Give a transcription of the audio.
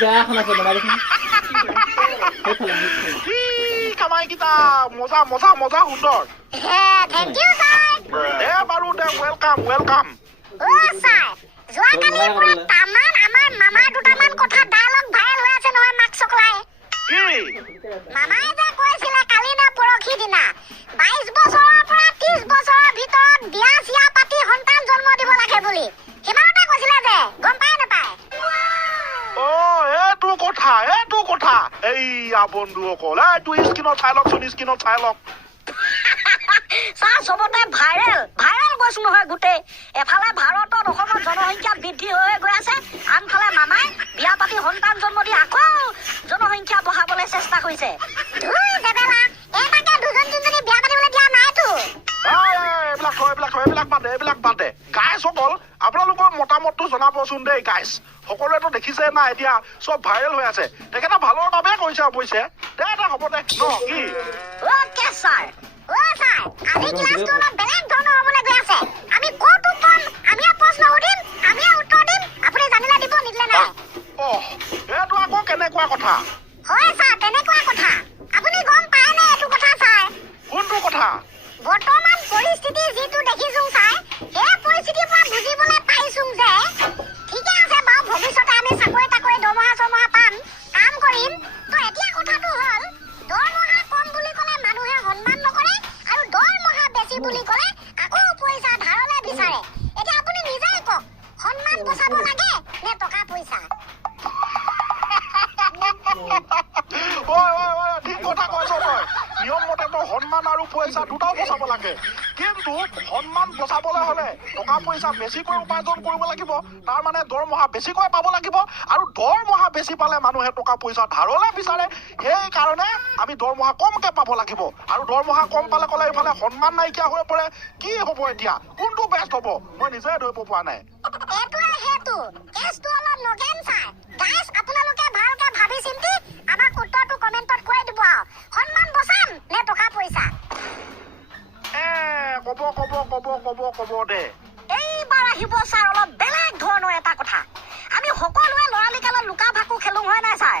বেয়া এখন আছে বনাই দেখোন কামাইকেইটা মজা মজা মজা সুন্দৰ থেংক ইউ ছাৰ দে বাৰু দে ৱেলকাম ৱেলকাম ছাৰ যোৱাকালিৰ পৰা তামান আমাৰ মামাৰ দুটামান কথা ডায়লগ ভাইৰেল হৈ আছে নহয় মাক চকলাই কি মামাই যে কৈছিলে কালি না পৰহি দিনা 22 বছৰৰ পৰা 30 বছৰৰ ভিতৰত বিয়া চিয়া পাতি সন্তান জন্ম দিব লাগে বুলি সিমানতে কৈছিলে যে গম পায় নাপায় এইটো কথা এইয়া বন্ধুসকল এইটো স্কিনত চাই লওকচোন স্কিনত চাই লওক ছাৰ চবতে ভাইৰেল গৈছো নহয় গোটেই এফালে ভাৰতত অসমৰ জনসংখ্যা বৃদ্ধি হৈ গৈ আছে আনফালে মামাই বিয়া পাতি সন্তান জন্ম দি আকৌ জনসংখ্যা বঢ়াবলৈ চেষ্টা কৰিছে এইবিলাক বাদে গাইছ অকল আপোনালোকৰ মতামতটো জনাবচোন দেই গাইছ সকলোৱেতো দেখিছে না এতিয়া চব ভাইৰেল হৈ আছে তেখেতে ভালৰ বাবে কৈছে অৱশ্যে দে হ'ব দে ন কি ছাৰ আজি ক্লাছটো অলপ বেলেগ ধৰণৰ হ'বলৈ গৈ আছে আমি ক'তো কম আমিয়ে প্ৰশ্ন সুধিম আমিয়ে উত্তৰ দিম আপুনি জানিলে দিব নিদিলে নাই এইটো আকৌ কেনেকুৱা কথা হয় ছাৰ তেনেকুৱা কথা আপুনি গম পায় নে এইটো কথা ছাৰ কোনটো কথা বৰ্তমান পৰিস্থিতি যিটো দেখিছো ছাৰ সেই পৰিস্থিতিৰ পৰা বুজিবলৈ পাইছো যে ঠিকে আছে বাৰু ভৱিষ্যতে আমি চাকৰি দৰমহা চৰমহা পাম কাম কৰিম তো এতিয়া কথাটো হ'ল দৰমহা কম বুলি ক'লে মানুহে সন্মান নকৰে আৰু দৰমহা বেছি বুলি ক'লে আকৌ পইচা ধাৰলৈ বিচাৰে এতিয়া আপুনি নিজেই কওক সন্মান বচাব লাগে নে টকা পইচা ঠিক কথা কৈছ তই নিয়ম মতেতো সন্মান আৰু পইচা দুটাও বচাব লাগে কিন্তু সন্মান বচাবলৈ হলে টকা পইচা বেছিকৈ উপাৰ্জন কৰিব লাগিব তাৰ মানে দৰমহা বেছিকৈ পাব লাগিব আৰু দৰমহা বেছি পালে মানুহে টকা পইচা ধাৰলৈ বিচাৰে সেইকাৰণে আমি দৰমহা কমকে পাব লাগিব আৰু দৰমহা কম পালে ক'লে এইফালে সন্মান নাইকিয়া হৈ পৰে কি হ'ব এতিয়া কোনটো বেষ্ট হ'ব মই নিজে ধৰিব পৰা নাই ভাবি চিন্তি আমাক উত্তৰটো কমেণ্টত কৈ দিব সন্মান বচাম নে টকা পইচা ক'ব দে এইবাৰ আহিব ছাৰ অলপ বেলেগ ধৰণৰ এটা কথা আমি সকলোৱে লৰালি কালত লুকা ভাকু খেলো হয় নাই ছাৰ